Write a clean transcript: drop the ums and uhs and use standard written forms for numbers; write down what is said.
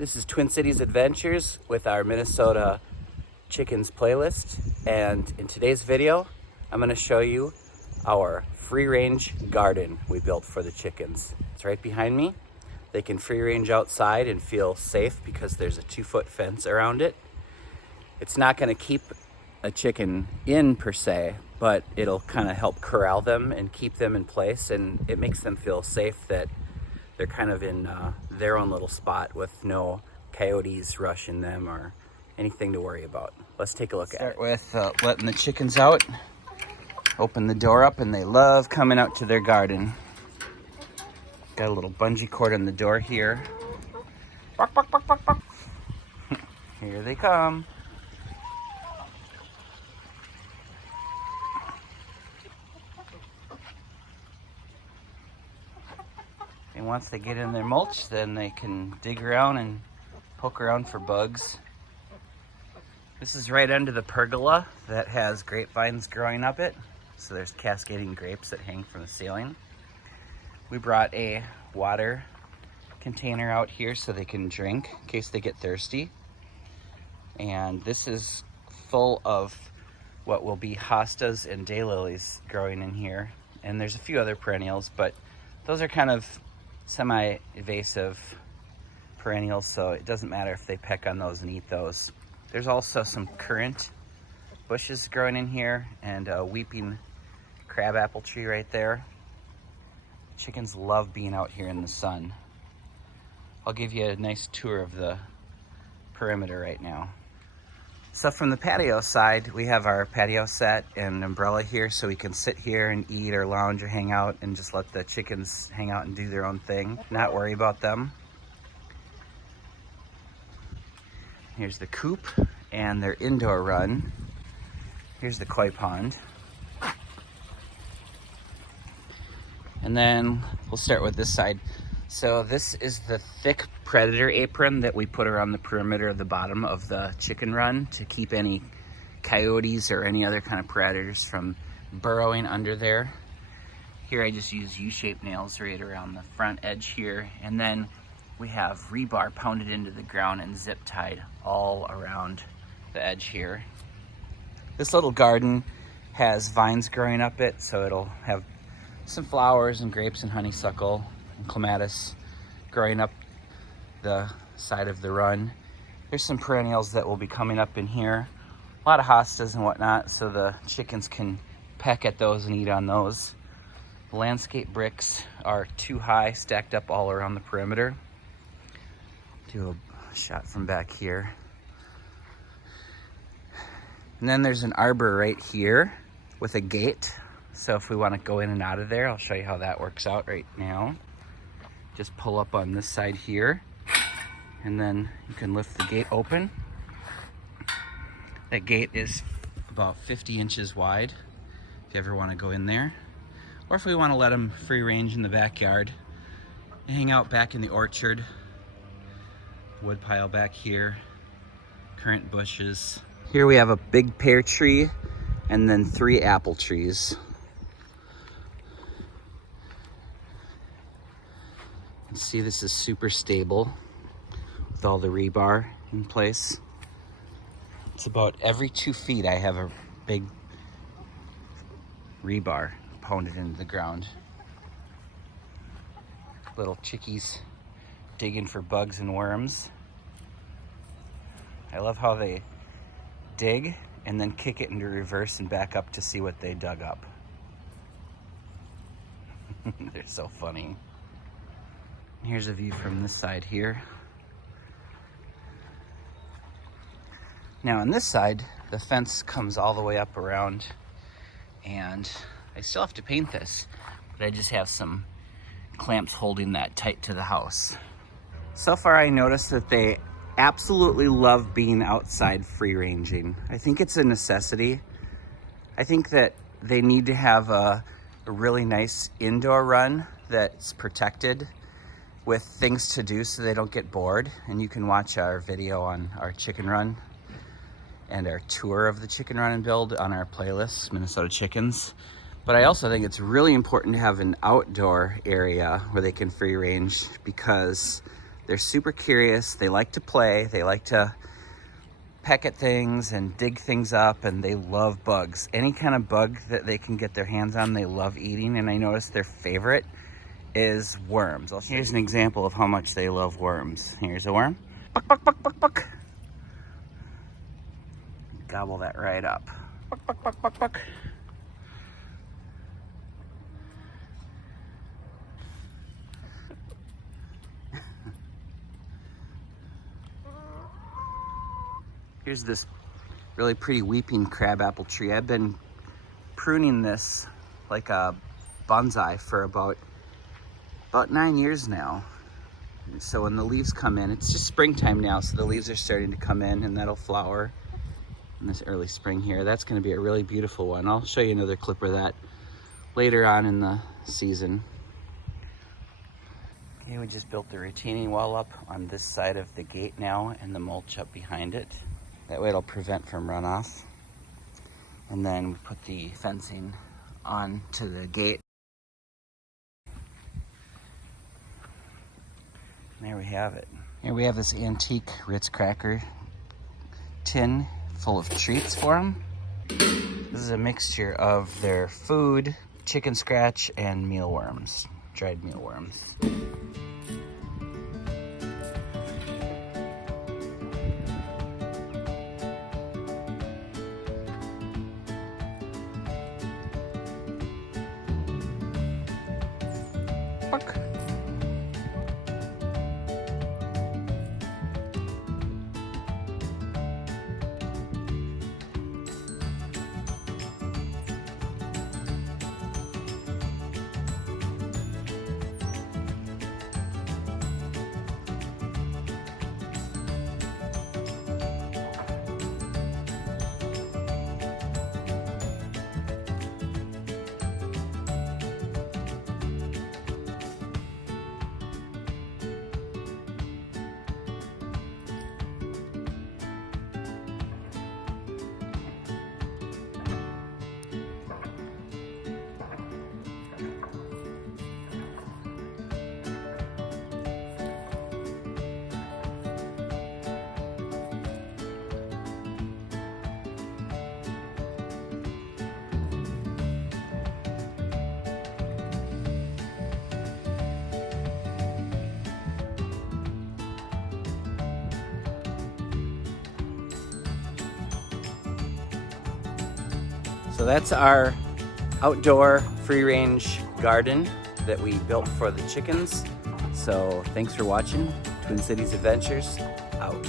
This is Twin Cities Adventures with our Minnesota Chickens playlist, and in today's video I'm going to show you our free range garden we built for the chickens. It's right behind me. They can free range outside and feel safe because there's a 2-foot fence around it. It's not going to keep a chicken in per se, but it'll kind of help corral them and keep them in place, and it makes them feel safe that they're kind of in their own little spot with no coyotes rushing them or anything to worry about. Let's take a look at it. Start with letting the chickens out. Open the door up, and they love coming out to their garden. Got a little bungee cord on the door here. Bark, bark, bark, bark, bark. Here they come. And once they get in their mulch, then they can dig around and poke around for bugs. This is right under the pergola that has grapevines growing up it. So there's cascading grapes that hang from the ceiling. We brought a water container out here so they can drink in case they get thirsty. And this is full of what will be hostas and daylilies growing in here. And there's a few other perennials, but those are kind of semi-invasive perennials, so it doesn't matter if they peck on those and eat those. There's also some currant bushes growing in here and a weeping crabapple tree right there. Chickens love being out here in the sun. I'll give you a nice tour of the perimeter right now. So from the patio side, we have our patio set and umbrella here so we can sit here and eat or lounge or hang out and just let the chickens hang out and do their own thing, not worry about them. Here's the coop and their indoor run. Here's the koi pond. And then we'll start with this side. So this is the thick predator apron that we put around the perimeter of the bottom of the chicken run to keep any coyotes or any other kind of predators from burrowing under there. Here I just use U-shaped nails right around the front edge here. And then we have rebar pounded into the ground and zip tied all around the edge here. This little garden has vines growing up it, so it'll have some flowers and grapes and honeysuckle and clematis growing up the side of the run. There's some perennials that will be coming up in here. A lot of hostas and whatnot, so the chickens can peck at those and eat on those. The landscape bricks are 2 high, stacked up all around the perimeter. Do a shot from back here. And then there's an arbor right here with a gate. So if we want to go in and out of there, I'll show you how that works out right now. Just pull up on this side here, and then you can lift the gate open. That gate is about 50 inches wide if you ever want to go in there. Or if we want to let them free range in the backyard and hang out back in the orchard. Wood pile back here, currant bushes. Here we have a big pear tree and then 3 apple trees. You can see this is super stable with all the rebar in place. It's about every 2 feet I have a big rebar pounded into the ground. Little chickies digging for bugs and worms. I love how they dig and then kick it into reverse and back up to see what they dug up. They're so funny. Here's a view from this side here. Now on this side, the fence comes all the way up around, and I still have to paint this, but I just have some clamps holding that tight to the house. So far I noticed that they absolutely love being outside free ranging. I think it's a necessity. I think that they need to have a really nice indoor run that's protected with things to do so they don't get bored. And you can watch our video on our chicken run and our tour of the chicken run and build on our playlist, Minnesota Chickens. But I also think it's really important to have an outdoor area where they can free range, because They're super curious. They like to play. They like to peck at things and dig things up, and they love bugs. Any kind of bug that they can get their hands on, they love eating. And I noticed their favorite is worms. Here's an example of how much they love worms. Here's a worm. Buck, buck, buck, buck, buck. Gobble that right up. Buck, buck, buck, buck, buck. Here's this really pretty weeping crabapple tree. I've been pruning this like a bonsai for about 9 years now. So when the leaves come in, it's just springtime now, so the leaves are starting to come in, and that'll flower in this early spring here. That's going to be a really beautiful one. I'll show you another clip of that later on in the season. Okay, we just built the retaining wall up on this side of the gate now, and the mulch up behind it. That way it'll prevent from runoff. And then we put the fencing on to the gate. And there we have it. Here we have this antique Ritz cracker tin full of treats for them. This is a mixture of their food, chicken scratch, and mealworms, dried mealworms. Buck. So that's our outdoor free-range garden that we built for the chickens. So thanks for watching. Twin Cities Adventures, out.